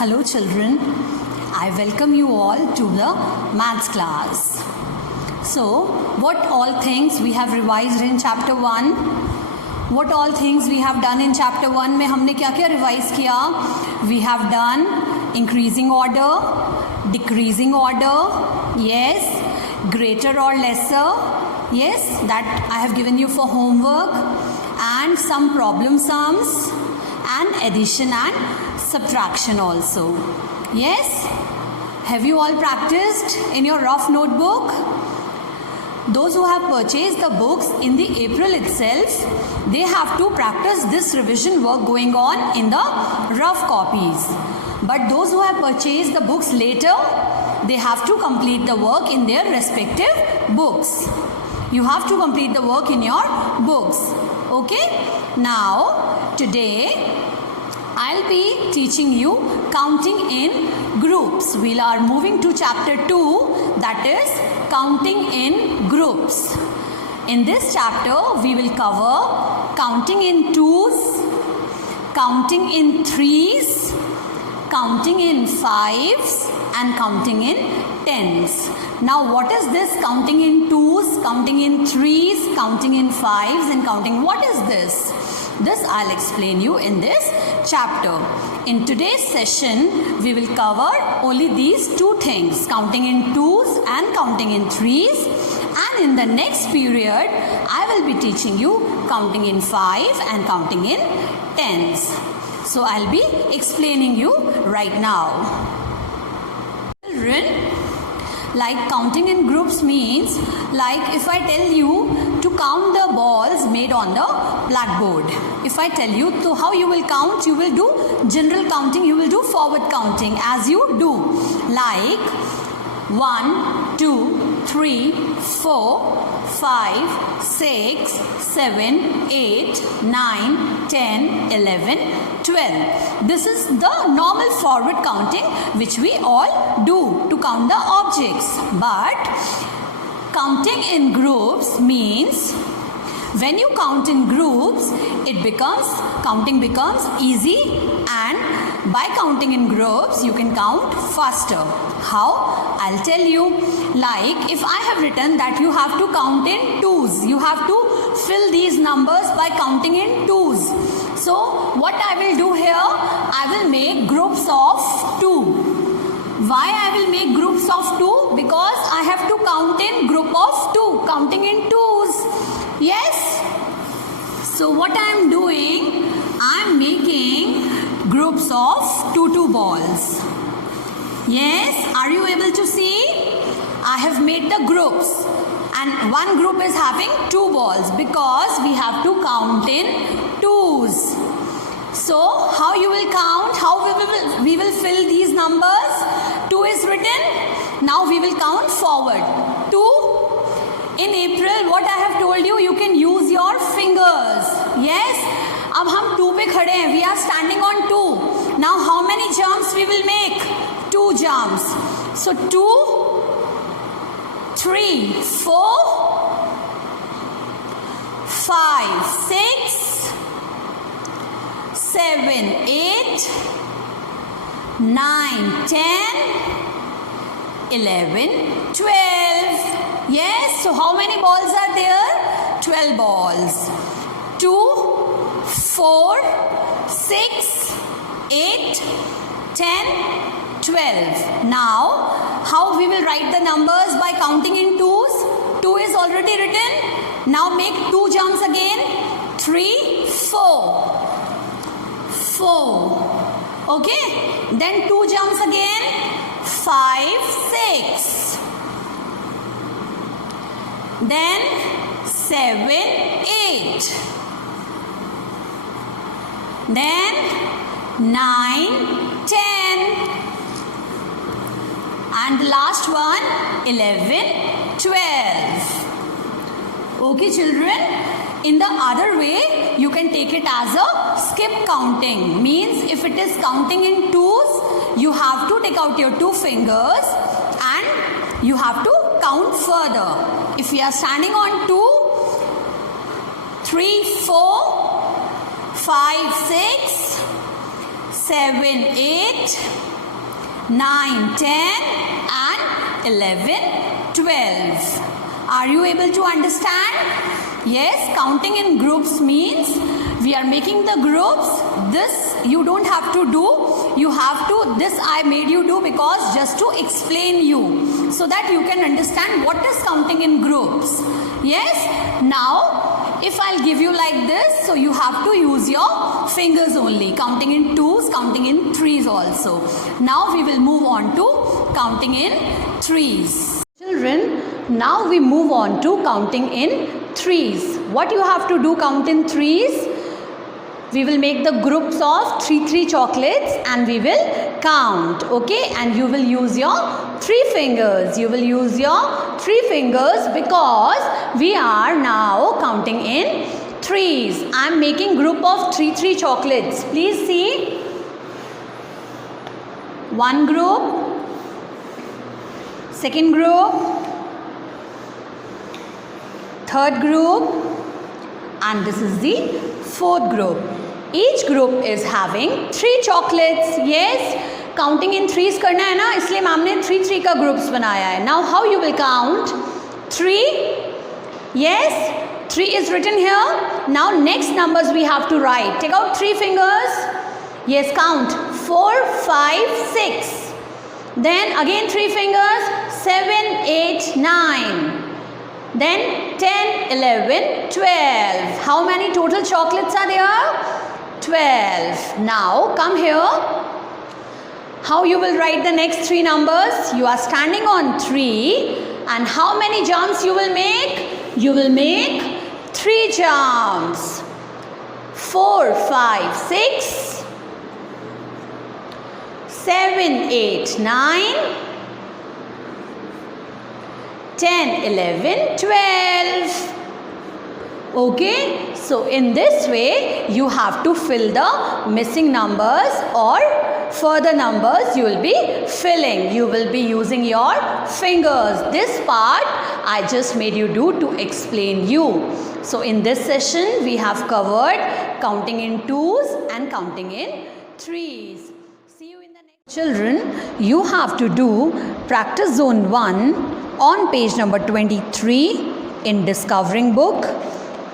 Hello children, I welcome you all to the maths class. So, what all things we have revised in chapter 1? What all things we have done in chapter 1 में हमने क्या क्या revise किया? We have done increasing order, decreasing order, yes, greater or lesser, yes, that I have given you for homework, and some problem sums, and addition and subtraction also. Yes? Have you all practiced in your rough notebook? Those who have purchased the books in the April itself, they have to practice this revision work going on in the rough copies. But those who have purchased the books later, they have to complete the work in their respective books. You have to complete the work in your books. Okay? Now, today, I'll be teaching you counting in groups. We are moving to chapter 2, that is counting in groups. In this chapter, we will cover counting in twos, counting in threes, counting in fives, and counting in tens. Now, what is this counting in twos, counting in threes, counting in fives, and counting? What is this? This I'll explain you in this chapter. In today's session, we will cover only these two things, counting in twos and counting in threes. And in the next period, I will be teaching you counting in five and counting in tens. So I'll be explaining you right now. Children, like counting in groups means, like if I tell you to count the balls made on the blackboard. If I tell you to how you will count, you will do general counting, you will do forward counting as you do. Like 1, 2, 3, 4, 5, 6, 7, 8, 9, 10, 11, 12. This is the normal forward counting which we all do to count the objects. But counting in groups means when you count in groups, counting becomes easy, and by counting in groups, you can count faster. How? I'll tell you. Like if I have written that you have to count in twos, you have to fill these numbers by counting in twos. So what I will do here, I will make groups of 2. Why I will make groups of 2? Because I have to count in group of 2, counting in twos. Yes? So what I am doing, I am making groups of 2 balls. Yes? Are you able to see? I have made the groups. And one group is having 2 balls because we have to count in twos. So, how you will count? How we will fill these numbers? 2 is written. Now we will count forward. 2. In April, what I have told you, you can use your fingers. Yes? अब हम 2 पे खड़े हैं. We are standing on 2. Now, how many jumps we will make? 2 jumps. So, 2, 3, 4, 5, 6, 7, 8, 9, 10, 11, 12. Yes, so how many balls are there? 12 balls. 2, 4, 6, 8, 10, 12. Now, how we will write the numbers by counting in twos? 2 is already written. Now make 2 jumps again. 3, 4. 4. Okay? Then 2 jumps again. 5, 6. Then 7, 8. Then 9, 10. And the last one, 11, 12. Okay, children? In the other way, you can take it as a skip counting. Means if it is counting in twos, you have to take out your 2 fingers and you have to count further. If you are standing on 2, 3, 4, 5, 6, 7, 8, 9, 10 and 11, 12. Are you able to understand? Yes, counting in groups means we are making the groups. This you don't have to do. You have to, this I made you do because just to explain you so that you can understand what is counting in groups. Yes, now if I'll give you like this, so you have to use your fingers only. Counting in twos, counting in threes also. Now we will move on to counting in threes. Children, now we move on to counting in threes. What you have to do count in threes? We will make the groups of 3 chocolates and we will count, okay? And you will use your 3 fingers. You will use your 3 fingers because we are now counting in threes. I am making group of 3 chocolates. Please see. One group, second group, third group, and this is the fourth group. Each group is having 3 chocolates. Yes, counting in threes करना है ना, इसलिए ma'am ने 3 का groups बनाया है. Now how you will count? 3. Yes, 3 is written here. Now next numbers we have to write. Take out 3 fingers. Yes, count 4, 5, 6. Then again 3 fingers. 7, 8, 9. Then 10, 11, 12. How many total chocolates are there? 12. Now come here. How you will write the next 3 numbers? You are standing on 3. And how many jumps you will make? You will make 3 jumps. 4, 5, 6. 7, 8, 9. 10, 11, 12. Okay, so in this way you have to fill the missing numbers or further numbers you will be filling. You will be using your fingers. This part I just made you do to explain you. So in this session we have covered counting in twos and counting in threes. See you in the next. Children, you have to do practice zone 1 on page number 23 in discovering book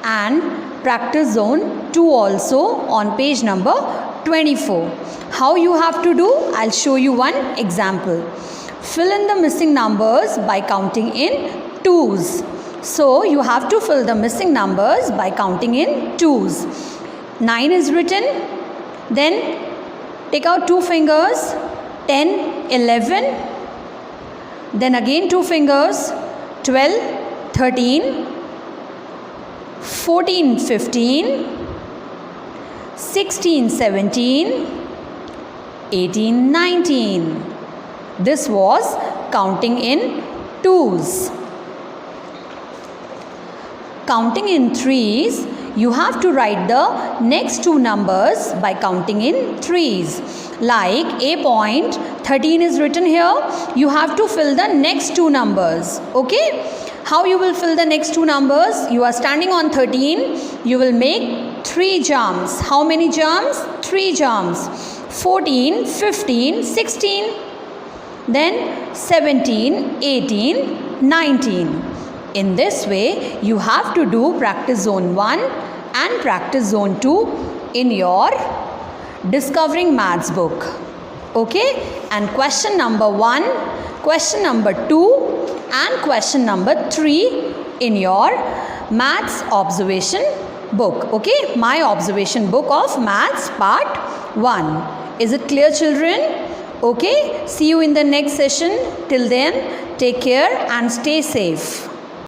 and practice zone 2 also on page number 24. How you have to do? I'll show you one example. Fill in the missing numbers by counting in twos. So you have to fill the missing numbers by counting in twos. 9 is written. Then take out 2 fingers. 10, 11. Then again 2 fingers. 12, 13. 14, 15, 16, 17, 18, 19. This was counting in twos. Counting in threes, you have to write the next 2 numbers by counting in threes. Like A point, 13 is written here. You have to fill the next 2 numbers. Okay? How you will fill the next 2 numbers? You are standing on 13. You will make 3 jumps. How many jumps? 3 jumps. 14, 15, 16. Then 17, 18, 19. In this way, you have to do practice zone 1 and practice zone 2 in your Discovering Maths book. Okay? And question number 1, question number 2 and question number 3 in your Maths observation book. Okay? My observation book of Maths part 1. Is it clear, children? Okay? See you in the next session. Till then, take care and stay safe.